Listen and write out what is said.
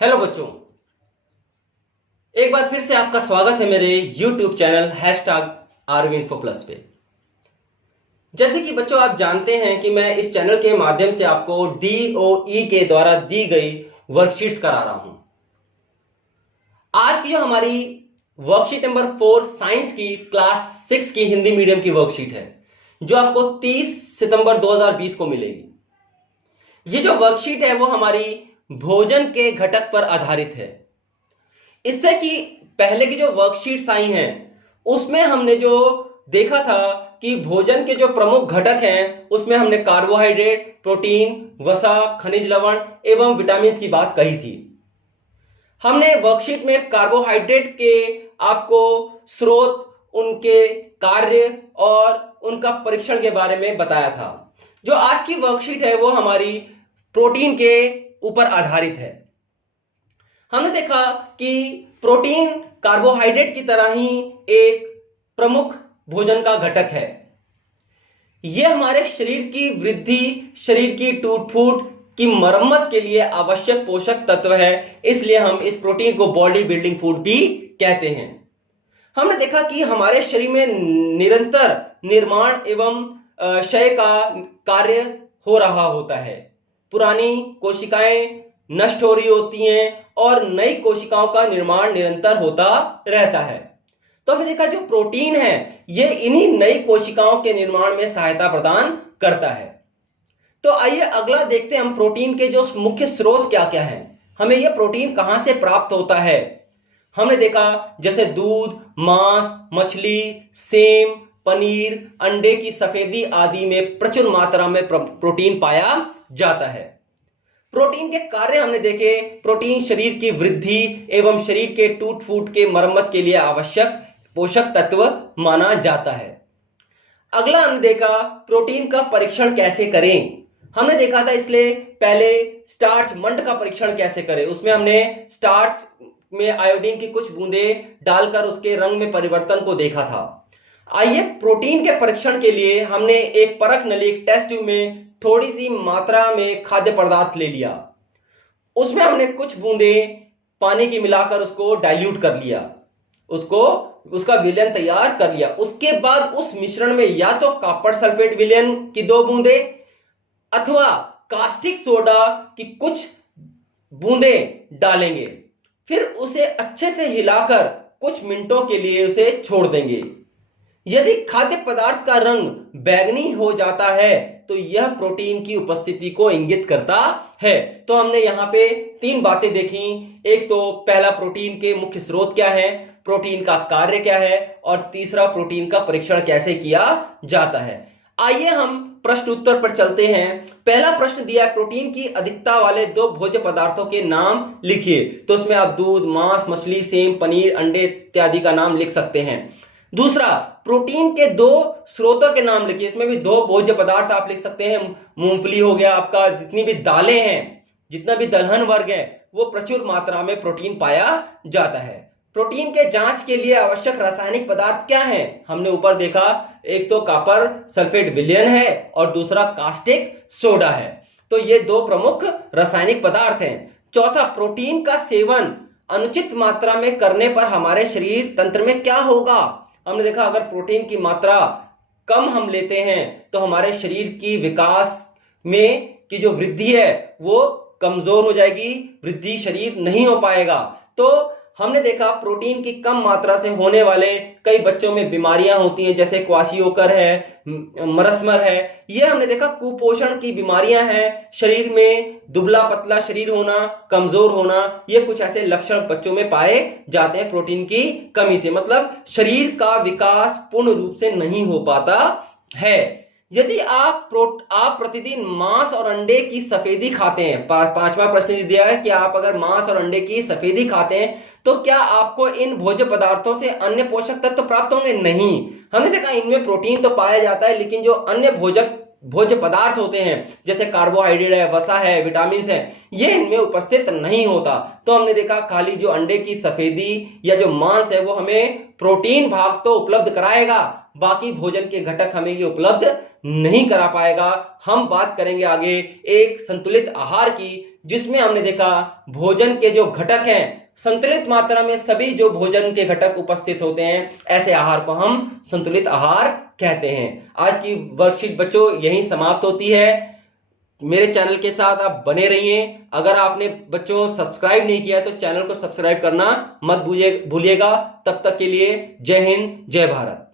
Hello बच्चों, एक बार फिर से आपका स्वागत है मेरे YouTube चैनल #RVInfoPlus पे। जैसे कि बच्चों आप जानते हैं कि मैं इस चैनल के माध्यम से आपको DOE के द्वारा दी गई वर्कशीट्स करा रहा हूं। आज की जो हमारी वर्कशीट नंबर 4 साइंस की क्लास 6 की हिंदी मीडियम की वर्कशीट है, जो आपको 30 सितंबर 2020 को मिलेगी। ये जो वर्कशीट है वो हमारी भोजन के घटक पर आधारित है। इससे कि पहले की जो वर्कशीट्स आई हैं उसमें हमने जो देखा था कि भोजन के जो प्रमुख घटक हैं उसमें हमने कार्बोहाइड्रेट, प्रोटीन, वसा, खनिज लवण एवं विटामिन की बात कही थी। हमने वर्कशीट में कार्बोहाइड्रेट के आपको स्रोत, उनके कार्य और उनका परीक्षण के बारे में बताया था। जो आज की वर्कशीट है वो हमारी प्रोटीन के ऊपर आधारित है। हमने देखा कि प्रोटीन कार्बोहाइड्रेट की तरह ही एक प्रमुख भोजन का घटक है। यह हमारे शरीर की वृद्धि, शरीर की टूट फूट की मरम्मत के लिए आवश्यक पोषक तत्व है। इसलिए हम इस प्रोटीन को बॉडी बिल्डिंग फूड भी कहते हैं। हमने देखा कि हमारे शरीर में निरंतर निर्माण एवं क्षय का कार्य हो रहा होता है। पुरानी कोशिकाएं नष्ट हो रही होती हैं और नई कोशिकाओं का निर्माण निरंतर होता रहता है। तो हमने देखा जो प्रोटीन है ये इन्हीं नई कोशिकाओं के निर्माण में सहायता प्रदान करता है। तो आइए अगला देखते हैं हम प्रोटीन के जो मुख्य स्रोत क्या क्या हैं, हमें यह प्रोटीन कहां से प्राप्त होता है। हमने देखा जैसे दूध, मांस, मछली, सेम, पनीर, अंडे की सफेदी आदि में प्रचुर मात्रा में प्रोटीन पाया जाता है। प्रोटीन के कार्य हमने देखे। प्रोटीन शरीर की वृद्धि एवं शरीर के टूट फूट के मरम्मत के लिए आवश्यक पोषक तत्व माना जाता है। अगला हमने देखा प्रोटीन का परीक्षण कैसे करें। हमने देखा था इसलिए पहले स्टार्च मंड का परीक्षण कैसे करें। उसमें हमने स्टार्च में आयोडीन की कुछ बूंदें डालकर उसके रंग में परिवर्तन को देखा था। आइए प्रोटीन के परीक्षण के लिए हमने एक परख नली, टेस्ट ट्यूब में थोड़ी सी मात्रा में खाद्य पदार्थ ले लिया। उसमें हमने कुछ बूंदें पानी की मिलाकर उसको डाइल्यूट कर लिया, उसका विलयन तैयार कर लिया। उसके बाद उस मिश्रण में या तो कॉपर सल्फेट विलयन की 2 बूंदें अथवा कास्टिक सोडा की कुछ बूंदें डालेंगे। फिर उसे अच्छे से हिलाकर कुछ मिनटों के लिए उसे छोड़ देंगे। यदि खाद्य पदार्थ का रंग बैंगनी हो जाता है तो यह प्रोटीन की उपस्थिति को इंगित करता है। तो हमने यहां पे 3 बातें देखी। एक तो पहला प्रोटीन के मुख्य स्रोत क्या है, प्रोटीन का कार्य क्या है, और तीसरा प्रोटीन का परीक्षण कैसे किया जाता है। आइए हम प्रश्न उत्तर पर चलते हैं। पहला प्रश्न दिया है प्रोटीन की अधिकता वाले 2 भोज्य पदार्थों के नाम लिखिए। तो उसमें आप दूध, मांस, मछली, सेम, पनीर, अंडे इत्यादि का नाम लिख सकते हैं। दूसरा, प्रोटीन के 2 स्रोतों के नाम लिखिए। इसमें भी 2 भोज्य पदार्थ आप लिख सकते हैं। मूंगफली हो गया आपका, जितनी भी दालें हैं, जितना भी दलहन वर्ग है, वो प्रचुर मात्रा में प्रोटीन पाया जाता है। प्रोटीन के जांच के लिए आवश्यक रासायनिक पदार्थ क्या है। हमने ऊपर देखा, एक तो कॉपर सल्फेट विलयन है और दूसरा कास्टिक सोडा है। तो ये 2 प्रमुख रासायनिक पदार्थ हैं। चौथा, प्रोटीन का सेवन अनुचित मात्रा में करने पर हमारे शरीर तंत्र में क्या होगा। हमने देखा अगर प्रोटीन की मात्रा कम हम लेते हैं तो हमारे शरीर की विकास में की जो वृद्धि है वो कमजोर हो जाएगी, वृद्धि शरीर नहीं हो पाएगा। तो हमने देखा प्रोटीन की कम मात्रा से होने वाले कई बच्चों में बीमारियां होती हैं, जैसे क्वाशियोकर है, मरस्मर है। ये हमने देखा कुपोषण की बीमारियां हैं, शरीर में दुबला पतला शरीर होना, कमजोर होना, ये कुछ ऐसे लक्षण बच्चों में पाए जाते हैं प्रोटीन की कमी से। मतलब शरीर का विकास पूर्ण रूप से नहीं हो पाता है। यदि आप प्रतिदिन मांस और अंडे की सफेदी खाते हैं, 5वां प्रश्न दिया है कि आप अगर मांस और अंडे की सफेदी खाते हैं तो क्या आपको इन भोज्य पदार्थों से अन्य पोषक तत्व प्राप्त होंगे। नहीं, हमने देखा इनमें प्रोटीन तो पाया जाता है, लेकिन जो अन्य भोज्य पदार्थ होते हैं जैसे कार्बोहाइड्रेट है, वसा है, विटामिन है, ये इनमें उपस्थित नहीं होता। तो हमने देखा खाली जो अंडे की सफेदी या जो मांस है वो हमें प्रोटीन भाग तो उपलब्ध कराएगा, बाकी भोजन के घटक हमें ये उपलब्ध नहीं करा पाएगा। हम बात करेंगे आगे एक संतुलित आहार की, जिसमें हमने देखा भोजन के जो घटक हैं, संतुलित मात्रा में सभी जो भोजन के घटक उपस्थित होते हैं, ऐसे आहार को हम संतुलित आहार कहते हैं। आज की वर्कशीट बच्चों यहीं समाप्त होती है। मेरे चैनल के साथ आप बने रहिए। अगर आपने बच्चों सब्सक्राइब नहीं किया तो चैनल को सब्सक्राइब करना मत भूलिएगा। तब तक के लिए जय हिंद, जय भारत।